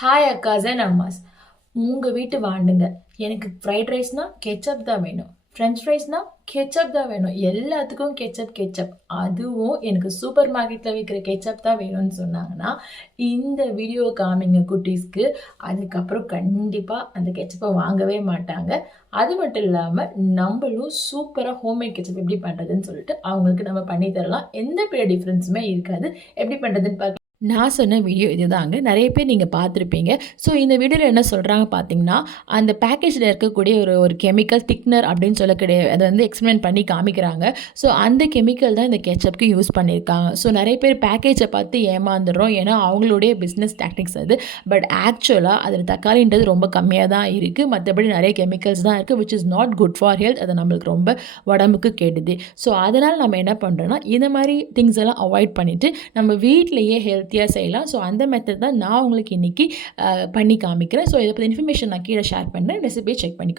Hi அக்காஸ் and அம்மாஸ். உங்கள் வீட்டு வாண்டுங்க. எனக்கு ஃப்ரைட் ரைஸ்னால் கெச்சப் தான் வேணும், ஃப்ரெஞ்ச் ஃப்ரைஸ்னால் கெச்சப் தான் வேணும், எல்லாத்துக்கும் கெச்சப் கெச்சப், அதுவும் எனக்கு சூப்பர் மார்க்கெட்டில் விற்கிற கெச்சப் தான் வேணும்னு சொன்னாங்கன்னா இந்த வீடியோ காமிங்க குட்டீஸ்க்கு. அதுக்கப்புறம் கண்டிப்பாக அந்த கெச்சப்பை வாங்கவே மாட்டாங்க. அது மட்டும் இல்லாமல் நம்மளும் சூப்பராக ஹோம்மேட் கெச்சப் எப்படி பண்ணுறதுன்னு சொல்லிட்டு அவங்களுக்கு நம்ம பண்ணி தரலாம். எந்த பெரிய டிஃப்ரென்ஸுமே இருக்காது. எப்படி பண்ணுறதுன்னு பார்க்க நான் சொன்ன வீடியோ இதுதாங்க. நிறைய பேர் நீங்கள் பார்த்துருப்பீங்க. ஸோ இந்த வீடியோவில் என்ன சொல்கிறாங்க பார்த்தீங்கன்னா, அந்த பேக்கேஜில் இருக்கக்கூடிய ஒரு ஒரு கெமிக்கல் திக்னர் அப்படின்னு சொல்லக்கூடிய அதை வந்து எக்ஸ்பிளைன் பண்ணி காமிக்கிறாங்க. ஸோ அந்த கெமிக்கல் தான் இந்த கெச்சப்க்கு யூஸ் பண்ணியிருக்காங்க. ஸோ நிறைய பேர் பேக்கேஜை பார்த்து ஏமாந்துடுறோம். ஏன்னா அவங்களுடைய பிஸ்னஸ் டாக்டிக்ஸ் அது. பட் ஆக்சுவலாக அதில் தக்காளின்றது ரொம்ப கம்மியாக தான் இருக்குது. மற்றபடி நிறைய கெமிக்கல்ஸ் தான் இருக்குது, which is not good for health. அது நம்மளுக்கு ரொம்ப உடம்புக்கு கெடுது. ஸோ அதனால் நம்ம என்ன பண்ணுறோன்னா இந்த மாதிரி திங்ஸ் எல்லாம் அவாய்ட் பண்ணிவிட்டு நம்ம வீட்டிலேயே ஹெல்த்தியாக செய்யலாம். ஸோ அந்த மெத்தட் தான் நான் உங்களுக்கு இன்றைக்கி பண்ணி காமிக்கிறேன். ஸோ இதை பற்றி இன்ஃபர்மேஷன் நான் கீழே ஷேர் பண்ணுறேன். ரெசிபியை செக் பண்ணிக்கோ.